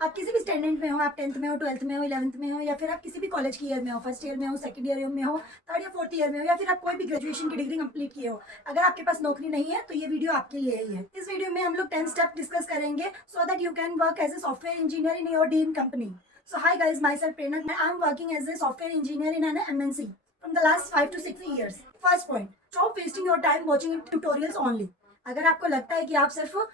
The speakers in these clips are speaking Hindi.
आप किसी भी स्टैंडर्ड में हो, आप 10th में हो, 12th में हो, 11th में हो, या फिर आप किसी भी कॉलेज की ईयर में हो, फर्स्ट ईयर में हो, सेकंड ईयर में हो, थर्ड या फोर्थ ईयर में हो, या फिर आप कोई भी ग्रेजुएशन की डिग्री कंप्लीट किए हो, अगर आपके पास नौकरी नहीं है तो ये वीडियो आपके लिए ही है। इस वीडियो में हम लोग 10 स्टेप डिस्कस करेंगे so that you can work as a software engineer in your dream company. So hi guys, myself Prerna. I am working as a software engineer in an MNC from the last 5 to 6 years. First point, stop wasting your time watching tutorials only. अगर आपको लगता है कि आप सिर्फ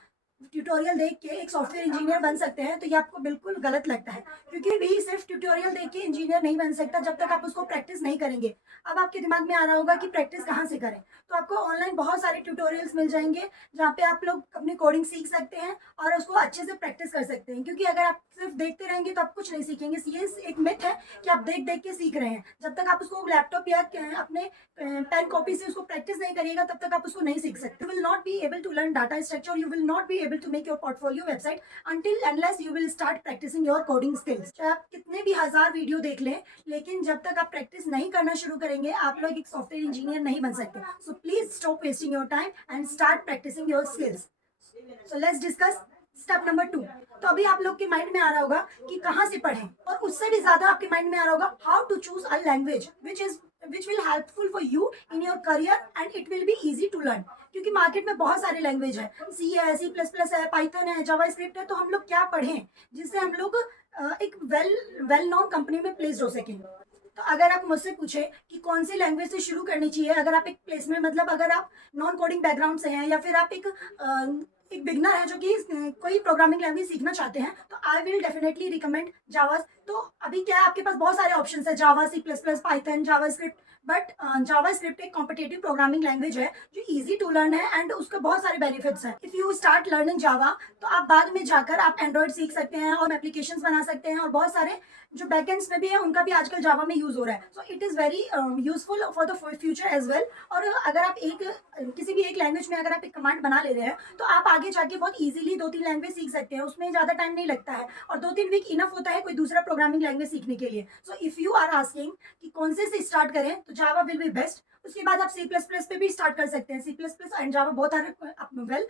ट्यूटोरियल देख के एक सॉफ्टवेयर इंजीनियर बन सकते हैं तो ये आपको बिल्कुल गलत लगता है, क्योंकि भी सिर्फ ट्यूटोरियल देख के इंजीनियर नहीं बन सकता जब तक आप उसको प्रैक्टिस नहीं करेंगे। अब आपके दिमाग में आ रहा होगा कि प्रैक्टिस कहाँ से करें, तो आपको ऑनलाइन बहुत सारे ट्यूटोरियल्स मिल जाएंगे जहाँ पे आप लोग अपनी कोडिंग सीख सकते हैं और उसको अच्छे से प्रैक्टिस कर सकते हैं। क्योंकि अगर आप सिर्फ देखते रहेंगे तो आप कुछ नहीं सीखेंगे। ये एक मिथ है कि आप देख देख के सीख रहे हैं। जब तक आप उसको लैपटॉप या अपने पेन कॉपी से उसको प्रैक्टिस नहीं करिएगा तब तक आप उसको नहीं सीख सकते। You will not be able to learn data structure, you will not be able to make your portfolio website until unless you will start practicing your coding skills। चाहे आप कितने भी हजार वीडियो देख लें, लेकिन जब तक आप प्रैक्टिस नहीं करना शुरू करेंगे आप लोग एक सॉफ्टवेयर इंजीनियर नहीं बन सकते। So please stop wasting your time and start practising your skills. So let's discuss step number 2। तो अभी आप लोग के माइंड में आ रहा होगा कि कहाँ से पढ़ें, और उससे भी ज्यादा आपके माइंड में आ रहा होगा how to choose a language which will helpful for you in your career and it will be easy to learn। क्योंकि मार्केट में बहुत सारे लैंग्वेज है, सी है, C++ है, पाइथन है, जावास्क्रिप्ट है, तो हम लोग क्या पढ़ें जिससे हम लोग एक वेल नोन कंपनी में प्लेस्ड हो सके। तो अगर आप मुझसे पूछे कि कौन सी लैंग्वेज से शुरू करनी चाहिए, अगर आप एक प्लेसमेंट मतलब अगर आप नॉन कोडिंग बैकग्राउंड से हैं या फिर आप एक बिगनर है जो कि कोई प्रोग्रामिंग लैंग्वेज सीखना चाहते हैं, तो आई विल डेफिनेटली रिकमेंड जावा। तो अभी क्या है, आपके पास बहुत सारे ऑप्शंस है, जावा, C++, Python, JavaScript. But JavaScript एक कॉम्पिटेटिव प्रोग्रामिंग लैंग्वेज है जो इजी टू लर्न है एंड उसके बहुत सारे बेनिफिट्स हैं। इफ यू स्टार्ट लर्निंग जावा तो आप बाद में जाकर आप एंड्रॉइड सीख सकते हैं और एप्लीकेशंस बना सकते हैं, और बहुत सारे जो बैकएंड्स में भी है उनका भी आजकल जावा में यूज हो रहा है। So it is very useful for the future as well. और अगर आप किसी भी एक लैंग्वेज में अगर आप एक कमांड बना ले रहे हैं तो आप आगे जाके बहुत इजीली 2-3 लैंग्वेज सीख सकते हैं, उसमें ज़्यादा टाइम नहीं लगता है, और 2-3 वीक इनफ होता है कोई दूसरा प्रोग्रामिंग लैंग्वेज सीखने के लिए। So if you are asking कि कौन से स्टार्ट करें तो जावा विल बी बेस्ट। उसके बाद आप C++ पे भी स्टार्ट कर सकते हैं। C++ एंड जावा बहुत are well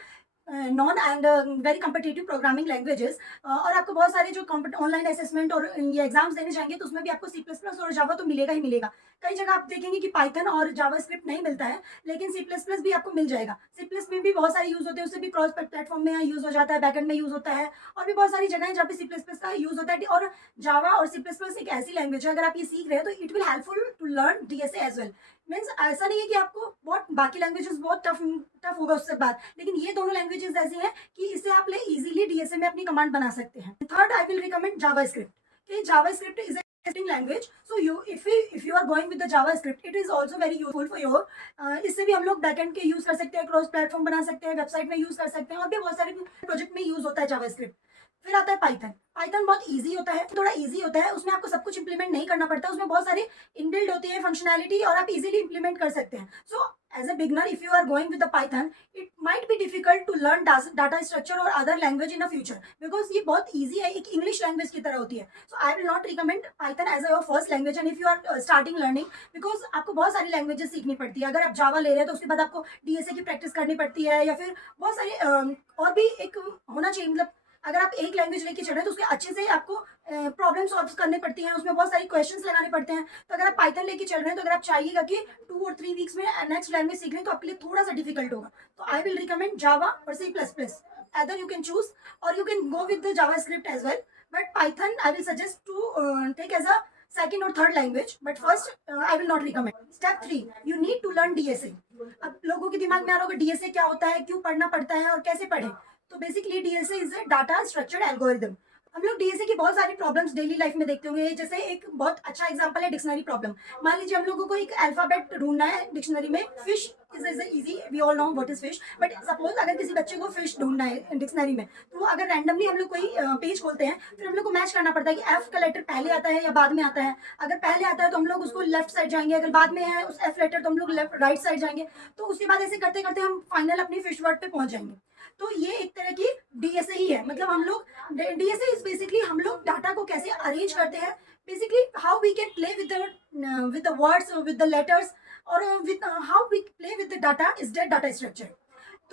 known and very competitive programming languages. और आपको बहुत सारे जो ऑनलाइन असेसमेंट और ये एग्जाम्स देने जाएंगे तो उसमें भी आपको C++ और जावा तो मिलेगा ही मिलेगा। कई जगह आप देखेंगे कि पाइथन और जावास्क्रिप्ट नहीं मिलता है, लेकिन C++ भी आपको मिल जाएगा। C++ में भी बहुत सारे यूज होते हैं, उससे भी क्रॉस प्लेटफॉर्म में यूज हो जाता है, बैकएंड में यूज होता है, और भी बहुत सारी जगह है जहाँ पे C++ का यूज होता है। और जावा और C++ एक ऐसी लैंग्वेज है, अगर आप ये सीख रहे हैं तो it will helpful to learn DSA as well. Means ऐसा नहीं है कि आपको बहुत बाकी लैंग्वेजेस बहुत टफ होगा उससे बाद, लेकिन ये दोनों लैंग्वेजेस ऐसी हैं कि इससे आप इजीली DSA में अपनी कमांड बना सकते हैं। Third, I will recommend JavaScript. JavaScript is scripting language, so if you are going with the JavaScript, it is also very useful for your इससे भी हम लोग बैकएंड के यूज कर सकते हैं, क्रॉस प्लेटफॉर्म बना सकते हैं, वेबसाइट में यूज कर सकते हैं, और भी बहुत सारे प्रोजेक्ट में यूज होता है जावास्क्रिप्ट। फिर आता है पाइथन बहुत इजी होता है, थोड़ा इजी होता है, उसमें आपको सब कुछ इंप्लीमेंट नहीं करना पड़ता, उसमें बहुत सारी इनबिल्ड होती है फंक्शनैलिटी और आप इजीली इंप्लीमेंट कर सकते हैं। So as a beginner if you are going with the Python, it might be difficult to learn data structure और other language in the future, because ये बहुत ईजी है, एक इंग्लिश लैंग्वेज की तरह होती है। So I will not recommend Python as your first language and if you are starting learning, because आपको बहुत सारी लैंग्वेजेस सीखनी पड़ती है। अगर आप जावा ले रहे हैं तो उसके बाद आपको DSA की प्रैक्टिस करनी पड़ती है, या फिर बहुत सारे और भी एक होना चाहिए। मतलब अगर आप एक लैंग्वेज लेके चल रहे हैं तो उसके अच्छे से आपको प्रॉब्लम सॉल्व करनी पड़ती हैं, उसमें बहुत सारी क्वेश्चंस लगाने पड़ते हैं। तो अगर आप पाइथन लेके चल रहे हैं तो अगर आप चाहिएगा कि 2 और 3 वीक्स में नेक्स्ट लैंग्वेज सीख लें तो आपके लिए थोड़ा सा डिफिकल्ट होगा। तो आई विल रिकमेंड जावा और C++। either you can choose or you can go with the JavaScript as well, but Python I will suggest to take as a second or third language, but first I will not recommend। Step 3, you need to learn DSA। अब लोगों के दिमाग में आ रहा होगा DSA क्या होता है, क्यों पढ़ना पड़ता है और कैसे पढ़ें। तो basically DSA is a data structured algorithm. हम लोग DSA की बहुत सारी प्रॉब्लम्स डेली लाइफ में देखते होंगे, जैसे एक बहुत अच्छा एग्जांपल है डिक्शनरी प्रॉब्लम। मान लीजिए हम लोगों को एक अल्फाबेट ढूंढना है डिक्शनरी में, fish is easy, we all know what is fish, but suppose अगर किसी बच्चे को फिश ढूंढना है डिक्शनरी में, तो अगर रैंडमली हम लोग कोई पेज खोलते हैं, फिर हम लोग को मैच करना पड़ता है कि एफ का लेटर पहले आता है या बाद में आता है। अगर पहले आता है तो हम लोग उसको लेफ्ट साइड जाएंगे, अगर बाद में है उस एफ लेटर तो हम लोग राइट साइड जाएंगे। तो उसके बाद ऐसे करते करते हम फाइनल अपनी फिश वर्ड पे पहुंच जाएंगे। तो ये एक तरह की DSA ही है। मतलब हम लोग DSA इज बेसिकली हम लोग डाटा को कैसे अरेंज करते हैं, basically how we can play with the words, with the letters, और with how we play with the data is that data structure.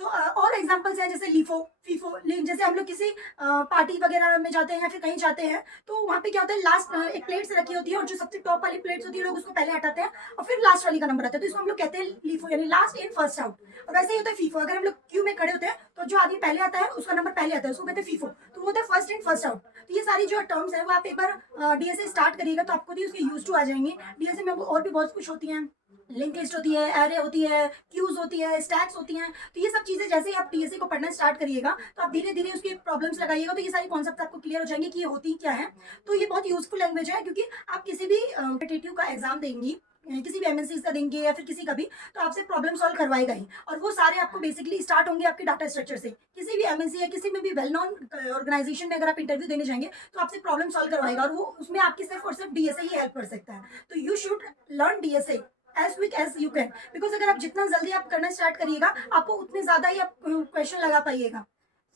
तो और एग्जांपल्स हैं जैसे लीफो, फीफो, जैसे हम लोग किसी पार्टी वगैरह में जाते हैं या फिर कहीं जाते हैं तो वहाँ पे क्या होता है, लास्ट एक प्लेट्स रखी होती है और जो सबसे टॉप वाली प्लेट्स होती है लोग उसको पहले हटाते हैं और फिर लास्ट वाली का नंबर आता है, तो इसको हम लोग कहते हैं लीफो, यानी लास्ट इन फर्स्ट आउट। और वैसे ही होता है फीफो, अगर हम लोग क्यू में खड़े होते हैं तो जो आदमी पहले आता है उसका नंबर पहले आता है, उसको कहते हैं फीफो, तो वो होता है फर्स्ट इन फर्स्ट आउट। तो ये सारी जो टर्म्स है वो आप एक बार डीएसए स्टार्ट करिएगा तो आपको भी उसके यूज टू आ जाएंगे। डीएसए में और भी बहुत कुछ होती हैं, लिंक लिस्ट होती है, एरे होती है, क्यूज होती है, स्टैक्स होती हैं। तो ये सब चीजें जैसे ही आप डीएसए को पढ़ना स्टार्ट करिएगा तो आप धीरे धीरे उसके प्रॉब्लम्स लगाइएगा तो ये सारी कॉन्सेप्ट आपको क्लियर हो जाएंगे कि ये होती क्या है। तो ये बहुत यूजफुल लैंग्वेज है, क्योंकि आप किसी भी कॉम्पिटिटिव का एग्जाम देंगी, किसी भी एमएनसी का देंगे या फिर किसी का भी, तो आपसे प्रॉब्लम सॉल्व करवाएगा ही, और वो सारे आपको बेसिकली स्टार्ट होंगे आपके डाटा स्ट्रक्चर से। किसी भी एमएनसी या किसी में भी वेल नोन ऑर्गेनाइजेशन में अगर आप इंटरव्यू देने जाएंगे तो आपसे प्रॉब्लम सॉल्व करवाएगा, और वो उसमें आपकी सिर्फ और सिर्फ डीएसए ही हेल्प कर सकता है। तो you should learn DSA as quick as you can, because अगर आप जितना जल्दी आप करना स्टार्ट करिएगा आपको उतने ज्यादा ही आप क्वेश्चन लगा पाइएगा।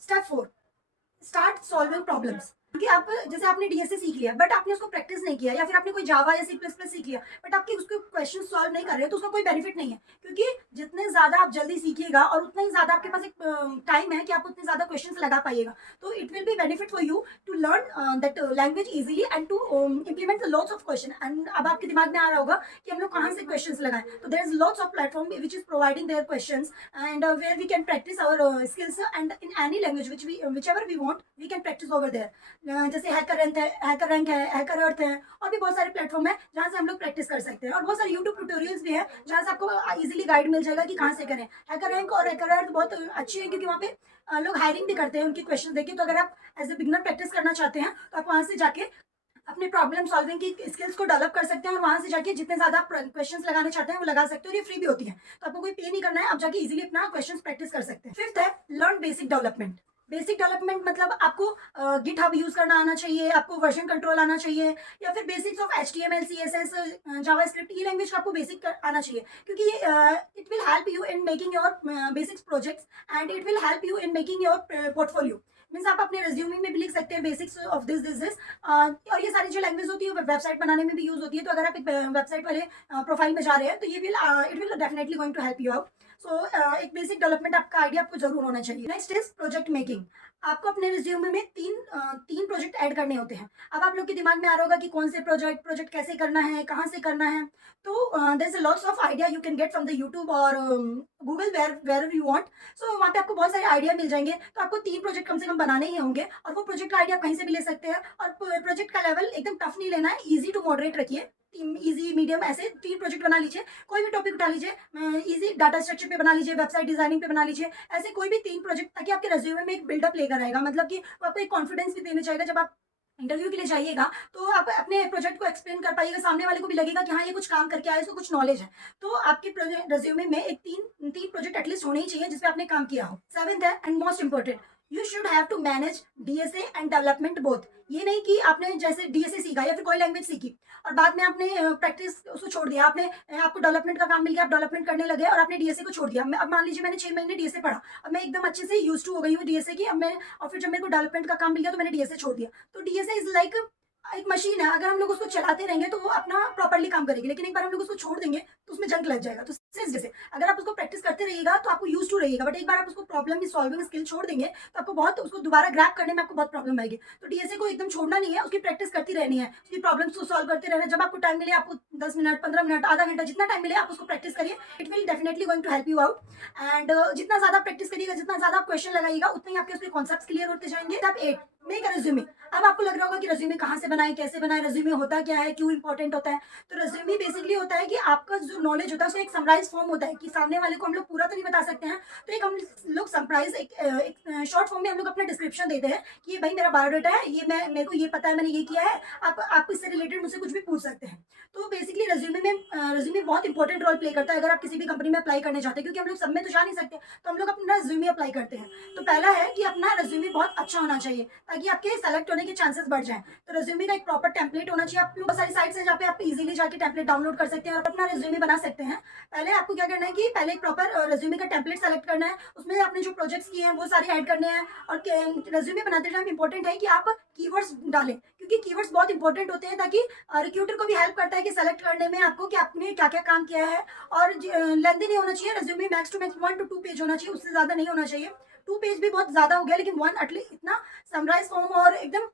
Step 4, start solving problems. क्योंकि आप जैसे आपने डीएसए सीख लिया बट आपने उसको प्रैक्टिस नहीं किया, या फिर आपने कोई जावा या सी प्लस प्लस सीख लिया बट आपके उसके क्वेश्चन सॉल्व नहीं कर रहे, तो उसका कोई बेनिफिट नहीं है, क्योंकि जितने ज्यादा आप जल्दी सीखिएगा और उतना ही ज्यादा आपके पास एक टाइम है कि आप उतने ज्यादा क्वेश्चंस लगा पाइएगा। तो it will be benefit for you to learn that language easily and to implement lots of question. And अब आपके दिमाग में आ रहा होगा कि हम लोग कहाँ से क्वेश्चंस लगाएं, तो there is lots of platform which is providing their questions and where we can practise our skills and in any language whichever we want we can practise over there. जैसे हैकर रैंक है, हैकर अर्थ है, और भी बहुत सारे प्लेटफॉर्म है जहाँ से हम लोग प्रैक्टिस कर सकते हैं, और बहुत सारे यूट्यूब ट्यूटोरियल्स भी है जहाँ से आपको इजीली गाइड मिल जाएगा कि कहाँ से करें। हैकर रैंक और हैकर अर्थ बहुत अच्छी है, क्योंकि वहाँ पे लोग हायरिंग भी करते हैं उनके क्वेश्चन देखिए। तो अगर आप एज ए बिगनर प्रैक्टिस करना चाहते हैं तो आप वहाँ से जाके अपने प्रॉब्लम सॉल्विंग की स्किल्स को डेवलप कर सकते हैं, और वहाँ से जाके जितने ज्यादा क्वेश्चंस लगाने चाहते हैं वो लगा सकते हैं, और ये फ्री भी होती है, तो आपको कोई पे नहीं करना है, आप जाके इजीली अपना क्वेश्चंस प्रैक्टिस कर सकते हैं। फिफ्थ है learn basic development. Basic development मतलब आपको गिटहब यूज करना आना चाहिए, आपको वर्जन कंट्रोल आना चाहिए, या फिर basics of HTML CSS JavaScript, ये लैंग्वेज का आपको बेसिक आना चाहिए, क्योंकि it will help you in making your basics projects and it will help you in making your portfolio. Means आप अपने रिज्यूमे में भी लिख सकते हैं बेसिक्स ऑफ दिस और ये सारी जो लैंग्वेज होती है वेबसाइट बनाने में भी यूज होती है। तो अगर आप एक वेबसाइट वाले प्रोफाइल में जा रहे हैं तो ये will it will definitely going to help you out. So एक बेसिक डेवलपमेंट आपका आइडिया आपको जरूर होना चाहिए। Next is project making. आपको अपने रिज्यूमे में तीन प्रोजेक्ट ऐड करने होते हैं। अब आप लोग के दिमाग में आ रहा होगा कि कौन से प्रोजेक्ट कैसे करना है, कहाँ से करना है। तो there is lots of idea you can get from the YouTube और Google where you want. So वहाँ पे आपको बहुत सारे आइडिया मिल जाएंगे। तो आपको 3 प्रोजेक्ट कम से कम बनाने ही होंगे, और वो प्रोजेक्ट का आइडिया आप कहीं से भी ले सकते हैं। और प्रोजेक्ट का लेवल एकदम टफ नहीं लेना है, ईजी टू मॉडरेट रखिए, इजी मीडियम ऐसे 3 प्रोजेक्ट बना लीजिए। कोई भी टॉपिक उठा लीजिए, इजी डाटा स्ट्रक्चर पे बना लीजिए, वेबसाइट डिजाइनिंग पे बना लीजिए, ऐसे कोई भी 3 प्रोजेक्ट, ताकि आपके रेज्यूमे में एक बिल्डअप लेकर आएगा। मतलब कि वो आपको एक कॉन्फिडेंस भी देना चाहिए जब आप इंटरव्यू के लिए जाइएगा, तो आप अपने प्रोजेक्ट को एक्सप्लेन कर पाइएगा, सामने वाले को भी लगेगा कि हाँ ये कुछ काम करके आया, इसको कुछ नॉलेज है। तो आपके रेज्यूमे में एक तीन प्रोजेक्ट एटलीस्ट होने ही चाहिए जिसपे आपने काम किया हो। 7th है and most important, you should have to manage DSA and development both. ये नहीं कि आपने जैसे डीएसए सीखा या फिर कोई लैंग्वेज सीखी और बाद में आपने प्रैक्टिस उसको छोड़ दिया, आपको डेवलपमेंट का काम मिल गया, आप डेवलपमेंट करने लगे और आपने डीएसए को छोड़ दिया। अब मान लीजिए मैंने 6 महीने डीएसए पढ़ा, अब मैं एकदम अच्छे से यूज टू हो गई हूँ डीएसए की, अब मैं और फिर जब मेरे को डेवलपमेंट का काम मिल गया तो मैंने डीएसए छोड़ दिया। तो डीएसए इज लाइक एक मशीन है, अगर हम लोग उसको चलाते रहेंगे तो वो अपना प्रॉपर्ली काम करेगी, लेकिन एक बार हम लोग उसको छोड़ देंगे तो उसमें जंग लग जाएगा। तो जैसे अगर आप उसको प्रैक्टिस करते रहिएगा तो आपको यूज टू रहिएगा, बट एक बार आप उसको प्रॉब्लम सॉल्विंग स्किल छोड़ देंगे तो आपको बहुत उसको दोबारा ग्रैप करने में आपको बहुत प्रॉब्लम आएगी। तो डीएसए को एकदम छोड़ना नहीं है, उसकी प्रैक्टिस करती रहनी है, उसकी प्रॉब्लम्स को सॉल्व करते रहना है। जब आपको टाइम मिले, आपको 10 मिनट 15 मिनट आधा घंटा जितना टाइम मिले आप उसको प्रैक्टिस करिए। It will definitely going to help you out. And जितना ज्यादा प्रैक्टिस करिएगा, जितना ज्यादा क्वेश्चन लगाइएगा, उतने ही आपके उसके कॉन्सेप्ट क्लियर होते जाएंगे। Step 8, make a resume. अब आपको लग रहा होगा कि रिज्यूमे कहाँ से बनाए, कैसे बनाए, रिज्यूमे होता क्या है, क्यों इंपॉर्टेंट होता है। तो रिज्यूमे बेसिकली होता है कि आपका जो नॉलेज होता है उसका एक समराइज फॉर्म होता है, कि सामने वाले को हम लोग पूरा तो नहीं बता सकते हैं, तो एक हम लोग समराइज एक शॉर्ट फॉर्म में हम लोग अपना डिस्क्रिप्शन देते हैं कि ये भाई मेरा बायोडाटा है, ये मेरे को ये पता है, मैंने ये किया है, आप इससे रिलेटेड मुझसे कुछ भी पूछ सकते हैं। तो बेसिकली रिज्यूमे बहुत इंपॉर्टेंट रोल प्ले करता है अगर आप किसी भी कंपनी में अप्लाई करने जाते हैं, क्योंकि हम लोग सब में तो जा नहीं सकते, तो हम लोग अपना रिज्यूमे अप्लाई करते हैं। तो पहला है कि अपना रिज्यूमे बहुत अच्छा होना चाहिए ताकि आपके सेलेक्ट होने के चांसेस बढ़ जाएं। तो रिज्यूमे का एक प्रॉपर टेम्पलेट होना चाहिए। आप लोग बहुत सारी साइट्स हैं जहाँ पे आप इजीली जाके टेम्पलेट डाउनलोड कर सकते हैं और अपना रिज्यूमे बना सकते हैं। पहले आपको क्या करना है कि पहले एक प्रॉपर रिज्यूमे का टेम्पलेट सेलेक्ट करना है, उसमें आपने जो प्रोजेक्ट्स किए हैं वो सारे ऐड करने हैं। और रिज्यूमे बनाते टाइम इंपॉर्टेंट है कि आप कीवर्ड्स डालें, क्योंकि कीवर्ड्स बहुत इंपॉर्टेंट होते हैं, ताकि रिक्रूटर को भी हेल्प करता है कि सेलेक्ट करने में आपको कि आपने क्या क्या काम किया है। और लेंथी नहीं होना चाहिए resume, max to max 1 to 2 page होना चाहिए, उससे ज़्यादा नहीं होना चाहिए। 2 पेज भी बहुत ज़्यादा हो गया, लेकिन 1 एटलीस्ट इतना समराइज फॉर्म और एकदम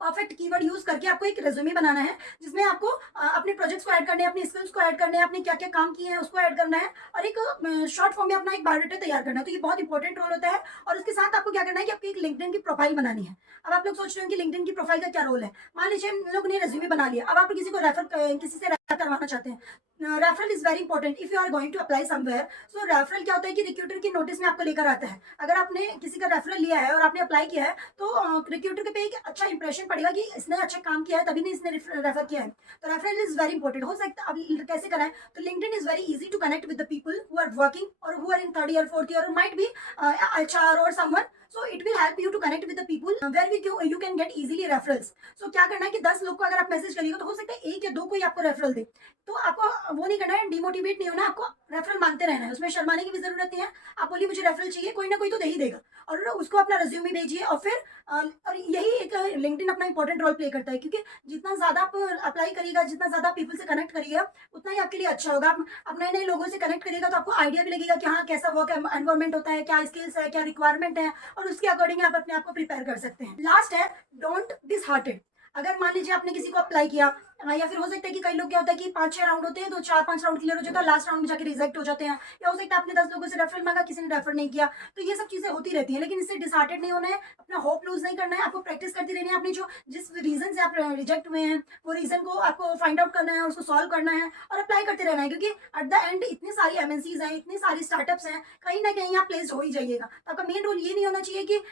परफेक्ट कीवर्ड यूज करके आपको एक रेज्यूमे बनाना है, जिसमें आपको अपने प्रोजेक्ट्स को ऐड करने हैं, अपनी स्किल्स को ऐड करने हैं, आपने क्या क्या काम किए हैं उसको ऐड करना है, और एक शॉर्ट फॉर्म में अपना एक बायोडाटा तैयार करना है। तो ये बहुत इंपॉर्टेंट रोल होता है। और उसके साथ आपको क्या करना है कि आपकी एक लिंक्डइन की प्रोफाइल बनानी है। अब आप लोग सोच रहे हो कि लिंक्डइन की प्रोफाइल का क्या रोल है। मान लीजिए हम लोग ने रेज्यूमे बना लिया, अब आप किसी को किसी से रेफर करवाना चाहते हैं। Referral is very important if you are going to apply somewhere. So referral क्या होता है कि रिक्रूटर की नोटिस में आपको लेकर आता है। अगर आपने किसी का रेफरल लिया है और आपने अप्लाई किया है, तो रिक्रूटर पे एक अच्छा इंप्रेशन पड़ेगा कि इसने अच्छा काम किया है, तभी नहीं इसने रेफर किया है। तो रेफरल इज वेरी इंपॉर्टेंट। हो सकता है अब कैसे कराएं, तो LinkedIn is very easy to connect with the people who are working और who are in 3rd year 4th year, might be HR और someone. So it will help you to connect with the people where you can get easily referrals. So क्या करना है कि 10 लोग को अगर आप मैसेज करिएगा, तो हो सकता है 1 या 2 कोई आपको रेफरल दे। तो आपको वो नहीं करना है, डिमोटिवेट नहीं होना, आपको रेफरल मांगते रहना है, उसमें शर्माने की भी जरूरत नहीं है। आप बोलिए मुझे रेफरल चाहिए, कोई ना कोई तो दे ही देगा, और उसको अपना रिज्यूमे भेजिए। और फिर और यही एक लिंक्डइन अपना इंपॉर्टेंट रोल प्ले करता है, क्योंकि जितना ज़्यादा आप अप्लाई करिएगा, जितना ज़्यादा पीपल से कनेक्ट करिएगा, उतना ही आपके लिए अच्छा होगा। आप नए नए लोगों से कनेक्ट करिएगा तो आपको आइडिया भी लगेगा कि हाँ कैसा वर्क एनवायरमेंट होता है, क्या स्किल्स है, क्या रिक्वायरमेंट है, और उसके अकॉर्डिंग आप अपने आप को प्रिपेयर कर सकते हैं। लास्ट है, डोंट डिसहार्टेड। अगर मान लीजिए आपने किसी को अप्लाई किया, या फिर हो सकता है कि कई लोग क्या होता है कि 5-6 राउंड होते हैं, तो 4-5 राउंड क्लियर हो जाता है, लास्ट राउंड में जाके रिजेक्ट हो जाते हैं। या हो सकता है आपने 10 लोगों से रेफरल मांगा, किसी ने रेफर नहीं किया। तो ये सब चीजें होती रहती हैं, लेकिन इससे डिसहार्टेड नहीं होना है, अपना होप लूज नहीं करना है। आपको प्रैक्टिस करती रहनी है, अपनी जिस रीजन से आप रिजेक्ट हुए हैं वो रीजन को आपको फाइंड आउट करना है, उसको सॉल्व करना है और अप्लाई करते रहना है। क्योंकि एट द एंड इतनी सारी MNCs हैं, इतनी सारी स्टार्टअप्स हैं, कहीं ना कहीं आप प्लेस हो ही जाइएगा। तो आपका मेन रोल ये नहीं होना चाहिए कि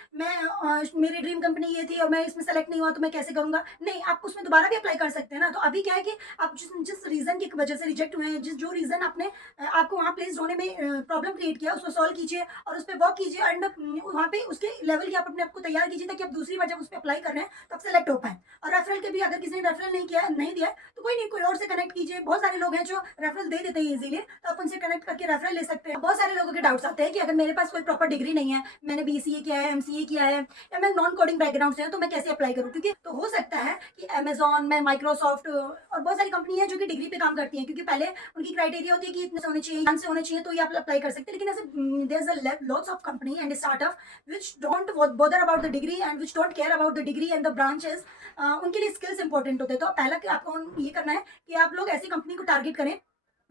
मेरी ड्रीम कंपनी ये थी और मैं इसमें सेलेक्ट नहीं हुआ तो मैं कैसे करूंगा। नहीं, आप उसमें दोबारा भी अप्लाई कर सकते हैं ना। तो अभी क्या है कि आप जिस रीजन की वजह से रिजेक्ट हुए हैं, जो रीजन आपको वहाँ प्लेस होने में प्रॉब्लम क्रिएट किया, उसको सॉल्व कीजिए और उस पर वर्क कीजिए, एंड वहाँ पे उसके लेवल की आप अपने आप को तैयार कीजिए, ताकि आप दूसरी बार जब उस पर अप्लाई कर रहे हैं तो आप सेलेक्ट हो पाए। और रेफरल के भी अगर किसी ने रेफरल नहीं दिया तो कोई नहीं, कोई और से कनेक्ट कीजिए। बहुत सारे लोग हैं जो रेफरल दे देते हैं इजीली, तो आप उनसे कनेक्ट करके रेफरल ले सकते हैं। बहुत सारे लोगों के डाउट्स आते हैं कि अगर मेरे पास कोई प्रॉपर डिग्री नहीं है, मैंने BCA किया है, MCA किया है, या मैं नॉन कोडिंग बैकग्राउंड से हूँ, तो मैं कैसे अप्लाई करूँ। क्योंकि तो हो सकता है कि अमेजॉन में, माइक्रोसॉफ्ट और बहुत सारी कंपनी है जो कि डिग्री पे काम करती हैं, क्योंकि पहले उनकी क्राइटेरिया होती है कि इतने से होने चाहिए, से होने चाहिए, तो ये आप अप्लाई कर सकते हैं। लेकिन ऐसे there is a lots of company and startup which don't bother about the degree and which don't care about the degree and the branches. उनके लिए स्किल्स इंपॉर्टेंट होते हैं। तो पहला कि आपको ये करना है कि आप लोग ऐसी कंपनी को टारगेट करें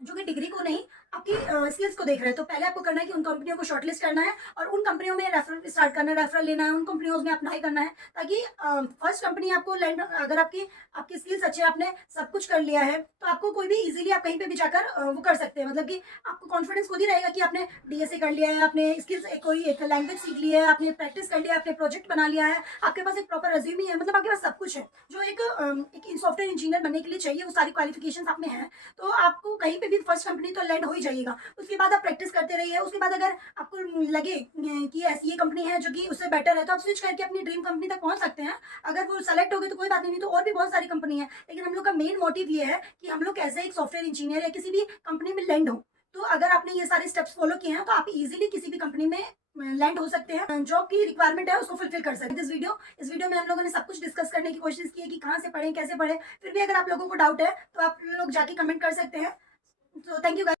जो कि डिग्री को नहीं, आपकी स्किल्स को देख रहे हैं। तो पहले आपको करना है कि उन कंपनियों को शॉर्टलिस्ट करना है और उन कंपनियों में रेफरल स्टार्ट करना है, रेफरल लेना है, उन कंपनियों में अप्लाई करना है, ताकि फर्स्ट कंपनी आपको लैंड, अगर आपकी स्किल्स अच्छे, आपने सब कुछ कर लिया है, तो आपको कोई भी इजीली आप कहीं पे भी जाकर वो कर सकते हैं। मतलब कि आपको कॉन्फिडेंस खुद ही रहेगा कि आपने DSA कर लिया है, आपने स्किल्स कोई एक लैंग्वेज सीख ली है, आपने प्रैक्टिस कर लिया है, आपने प्रोजेक्ट बना लिया है, आपके पास एक प्रॉपर रेज्यूमे है, मतलब आपके पास सब कुछ है जो एक सॉफ्टवेयर इंजीनियर बनने के लिए चाहिए। वो सारी क्वालिफिकेशन आप में है, तो आपको कहीं पे भी फर्स्ट कंपनी तो लैंड हो ही जाइएगा। उसके बाद आप प्रैक्टिस करते रहिए। उसके बाद अगर आपको लगे कि ऐसी ये कंपनी है जो कि उससे बेटर है, तो आप स्विच करके अपनी ड्रीम कंपनी तक पहुंच सकते हैं। अगर वो सेलेक्ट हो गए तो कोई बात नहीं, तो और भी बहुत सारी कंपनी है। लेकिन हम लोग का मेन मोटिव ये है कि हम लोग कैसे एक सॉफ्टवेयर इंजीनियर या किसी भी कंपनी में लैंड हो। तो अगर आपने ये सारे स्टेप्स फॉलो किए हैं तो आप इजीली किसी भी कंपनी में लैंड हो सकते हैं, जॉब की रिक्वायरमेंट है उसको फुलफिल कर सकते हैं। इस वीडियो में हम लोगों ने सब कुछ डिस्कस करने की कोशिश की है कि कहाँ से पढ़ें, कैसे पढ़ें। फिर भी अगर आप लोगों को डाउट है तो आप लोग जाके कमेंट कर सकते हैं। तो थैंक यू।